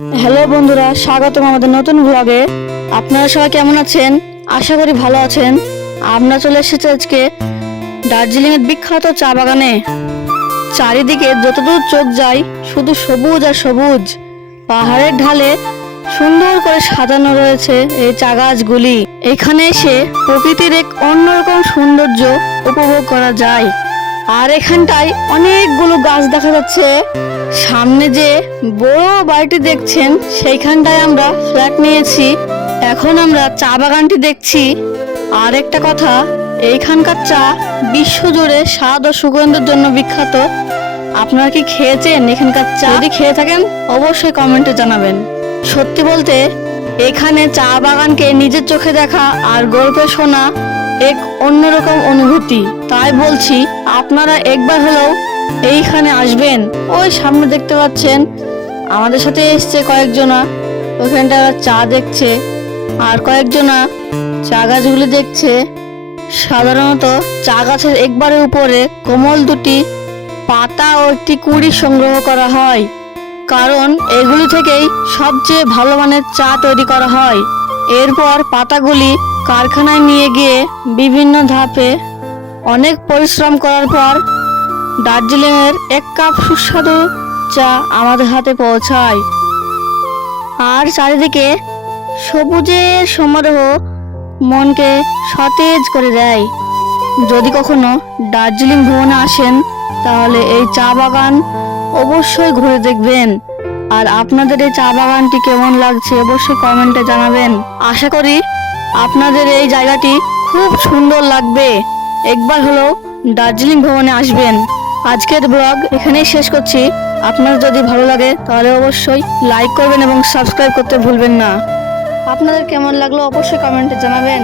Hello বন্ধুরা, স্বাগতম আমাদের নতুন ব্লগে। আপনারা সবাই কেমন আছেন? আশা করি ভালো আছেন। আমরা চলে এসেছি আজকে দার্জিলিং এর বিখ্যাত চা বাগানে। চারিদিকে যতদূর চোখ যায় শুধু সবুজ আর সবুজ। পাহাড়ের ঢালে সুন্দর করে সাজানো রয়েছে এই চা গাছগুলি। এখানে এসে প্রকৃতির এক অন্যরকম সৌন্দর্য উপভোগ করা যায়। আর এখানটায় অনেকগুলো গাছ দেখা যাচ্ছে। সামনে যে বড় বাড়িটি দেখছেন সেইখানটায় আমরা ফ্ল্যাট নিয়েছি। এখন আমরা চা বাগানটি দেখছি। আর একটা কথা, এইখানকার চা বিশ্বজুড়ে স্বাদ ও সুগন্ধের জন্য বিখ্যাত। আপনারা কি খেয়েছেন এখানকার চা? যদি খেয়ে থাকেন অবশ্যই কমেন্টে জানাবেন। সত্যি বলতে এখানে চা বাগানকে নিজের চোখে দেখা আর গল্পে শোনা এক অন্যরকম অনুভূতি। তাই বলছি আপনারা একবার হলেও এইখানে আসবেন। ওই সামনে দেখতে পাচ্ছেন আমাদের সাথে এসছে কয়েকজনা, ওখানটা চা দেখছে আর কয়েকজনা চা গাছগুলি দেখছে। সাধারণত চা গাছের একবারে উপরে কোমল দুটি পাতা ও একটি কুঁড়ি সংগ্রহ করা হয়, কারণ এগুলি থেকেই সবচেয়ে ভালো মানের চা তৈরি করা হয়। এরপর পাতাগুলি কারখানায় নিয়ে গিয়ে বিভিন্ন ধাপে অনেক পরিশ্রম করার পর দার্জিলিং এর এক কাপ সুস্বাদু চা আমাদের হাতে পৌঁছায়। আর চারিদিকে সবুজের সমারোহ মনকে সতেজ করে দেয়। যদি কখনো দার্জিলিং ভ্রমণে আসেন তাহলে এই চা বাগান অবশ্যই ঘুরে দেখবেন। আর আপনাদের এই চা বাগানটি কেমন লাগছে অবশ্যই কমেন্টে জানাবেন। আশা করি আপনাদের এই জায়গাটি খুব সুন্দর লাগবে। একবার হলেও দার্জিলিং ভ্রমণে আসবেন। আজকের ব্লগ এখানেই শেষ করছি। আপনার যদি ভালো লাগে তাহলে অবশ্যই লাইক করবেন এবং সাবস্ক্রাইব করতে ভুলবেন না। আপনাদের কেমন লাগলো অবশ্যই কমেন্টে জানাবেন।